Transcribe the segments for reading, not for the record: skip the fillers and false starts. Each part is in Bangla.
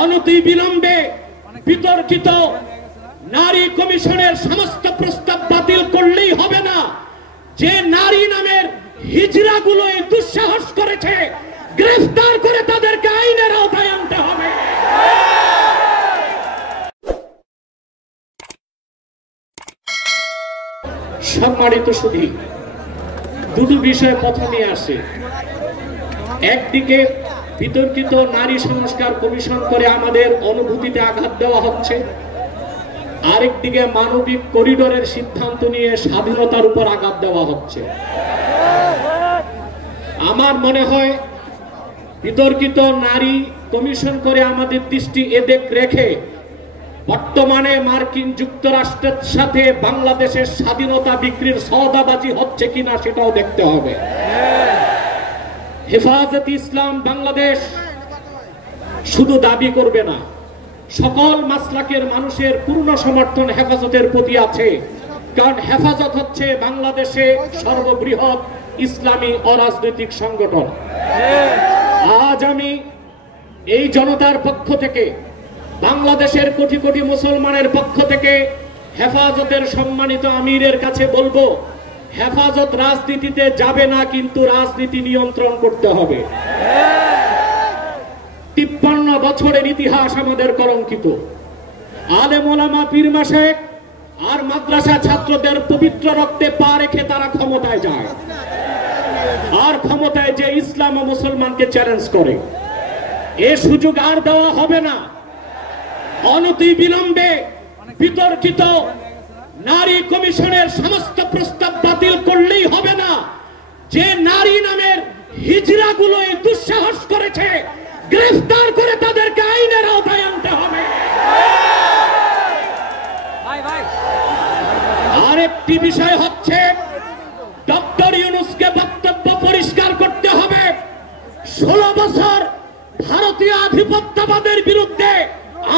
অনতিবিলম্বে বিতর্কিত নারী কমিশনের সমস্ত প্রস্তাব বাতিল করলেই হবে না। যে নারী নামের হিজড়াগুলো এই দুঃসাহস করেছে, গ্রেফতার করে তাদেরকে আইনের আওতায় আনতে হবে। সম্মানিত সুধী, দুটো বিষয় প্রথমে আসে। একদিকে বিতর্কিত নারী সংস্কার কমিশন করে আমাদের অনুভূতিতে আঘাত দেওয়া হচ্ছে, আরেকদিকে মানবিক করিডোরের সিদ্ধান্ত নিয়ে স্বাধীনতার উপর আঘাত দেওয়া হচ্ছে। আমার মনে হয় বিতর্কিত নারী কমিশন করে আমাদের দৃষ্টি এদিক রেখে বর্তমানে মার্কিন যুক্তরাষ্ট্রের সাথে বাংলাদেশের স্বাধীনতা বিক্রির সওদাবাজি হচ্ছে কিনা সেটাও দেখতে হবে। হেফাজতে ইসলাম বাংলাদেশ শুধু দাবি করবে না, সকল মাসলাকের মানুষের পূর্ণ সমর্থন হেফাজতের প্রতি আছে। কারণ হেফাজত হচ্ছে বাংলাদেশে সর্ববৃহৎ ইসলামী অরাজনৈতিক সংগঠন। আজ আমি এই জনতার পক্ষ থেকে, বাংলাদেশের কোটি কোটি মুসলমানের পক্ষ থেকে হেফাজতের সম্মানিত আমিরের কাছে বলবো, হেফাজত রাজনীতিতে যাবে না, কিন্তু রাজনীতি নিয়ন্ত্রণ করতে হবে। 53 বছরের ইতিহাস আমাদের কলঙ্কিত। আলেম ওলামা, পীর মাশায়েখ আর মাদ্রাসা ছাত্রদের পবিত্র রক্তে পা রেখে তারা ক্ষমতায় যায়, আর ক্ষমতায় যে ইসলাম ও মুসলমানকে চ্যালেঞ্জ করে। এ সুযোগ আর দেওয়া হবে না। অনতিবিলম্বে বিতর্কিত নারী কমিশনের সমস্ত প্রস্তাব বাতিল করলেই হবে না। যে নারী নামের হিজড়াগুলো এই দুঃসাহস করেছে, গ্রেফতার করে তাদেরকে আইনের আওতায় আনতে হবে। আরেকটি বিষয় হচ্ছে, ডক্টর ইউনূসকে বক্তব্য পরিষ্কার করতে হবে। 16 বছর ভারতীয় আধিপত্যবাদের বিরুদ্ধে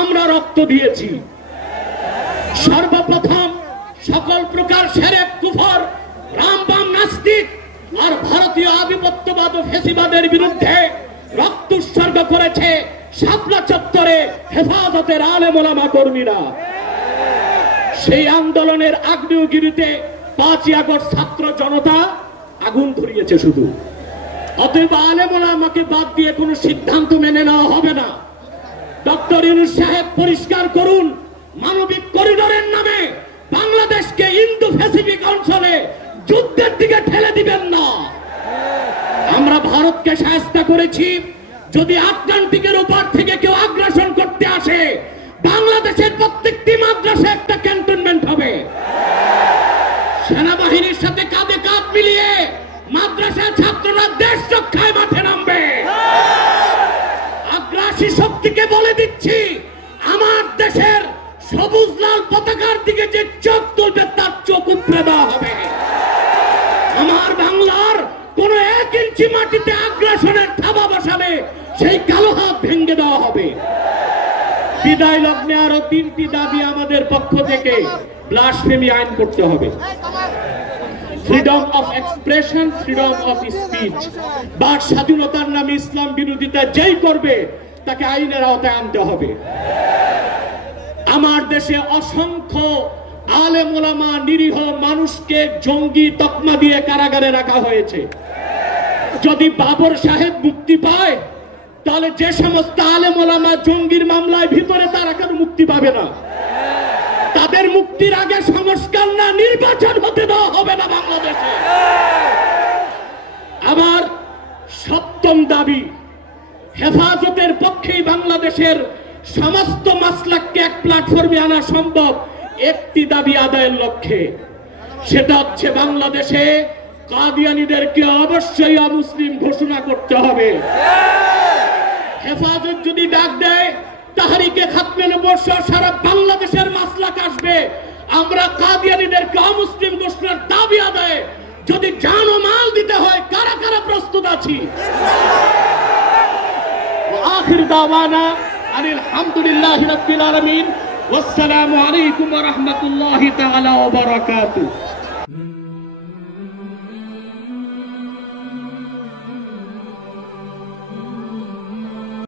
আমরা রক্ত দিয়েছি। সর্বপ্রথম সকল প্রকার শিরক, কুফর, রামবাম, নাস্তিক আর ভারতীয় আধিপত্যবাদ ও ফ্যাসিবাদের বিরুদ্ধে রক্ত উৎসর্গ করেছে শাপলা চত্বরে হেফাজতের আলেম ওলামা কর্মীরা। সেই আন্দোলনের আগ্নেয়গিরিতে 5ই আগস্ট ছাত্র জনতা আগুন ধরিয়েছে শুধু। অতএব আলেম ওলামাকে বাদ দিয়ে কোনো সিদ্ধান্ত মেনে নেওয়া হবে না। ডক্টর ইউনূস সাহেব পরিষ্কার করুন, মানবিক করিডোরের নামে বাংলাদেশকে ইন্দো প্যাসিফিক অঞ্চলে যুদ্ধের দিকে ঠেলে দিবেন না। আমরা ভারতকে শায়েস্তা করেছি। যদি আটলান্টিকের উপর থেকে কেউ আগ্রাসন করতে আসে, বাংলাদেশের প্রত্যেকটি মাদ্রাসা একটা ক্যান্টনমেন্ট হবে। সেনাবাহিনীর সাথে কাঁধে কাঁধ মিলিয়ে মাদ্রাসা ছাত্ররা দেশ রক্ষায় মাঠে নামবে। আগ্রাসী শক্তিকে বলে দিচ্ছি, আমার দেশের সবুজ লাল পতাকার দিকে যে চোখ তুলবে তার চোখ উপড়ে দেওয়া হবে। আমার বাংলার কোন 1 ইঞ্চি মাটিতে আগ্রাসনের থাবা বসালে সেই কালো হাত ভেঙে দেওয়া হবে। বিদায় লগ্নে আরো 3টি দাবি আমাদের পক্ষ থেকে। ব্লাসফেমি আইন করতে হবে, freedom of expression, freedom of speech. বাক স্বাধীনতার নামে ইসলাম বিরোধিতা যেই করবে তাকে আইনের আওতায় আনতে হবে। আমার দেশে অসংখ্য আলেম ওলামা, নিরীহ মানুষকে জঙ্গি তকমা দিয়ে কারাগারে রাখা হয়েছে। যদি বাবর সাহেব মুক্তি পায়, তাহলে যে সমস্ত আলেম ওলামা জঙ্গির মামলায় ভিতরে, তারা কেন মুক্তি পাবে না? তাদের মুক্তির আগে সংস্কার না নির্বাচন হতে দেওয়া হবে না বাংলাদেশে। আমার 7ম দাবি, হেফাজতের পক্ষেই বাংলাদেশের সমস্ত মাসলাককে এক প্ল্যাটফর্মে আনা সম্ভব একটি দাবি আদায়ের লক্ষ্যে। সেটা হচ্ছে বাংলাদেশে কাদিয়ানীদেরকে অবশ্যই অমুসলিম ঘোষণা করতে হবে। হেফাজত যদি ডাক দেয়, তাহরিকে খাতমে নবুয়্বত সারা বাংলাদেশের মাসলাক আসবে। আমরা কাদিয়ানীদেরকে অমুসলিম ঘোষণার দাবি আদায়ে যদি জান ও মাল দিতে হয়, কারা কারা প্রস্তুত আছি? আখির দাওয়ানা আলহামদুলিল্লাহি রাব্বিল আলামিন। ওয়াসসালামু আলাইকুম ওয়া রাহমাতুল্লাহি তাআলা ওয়া বারাকাতুহু।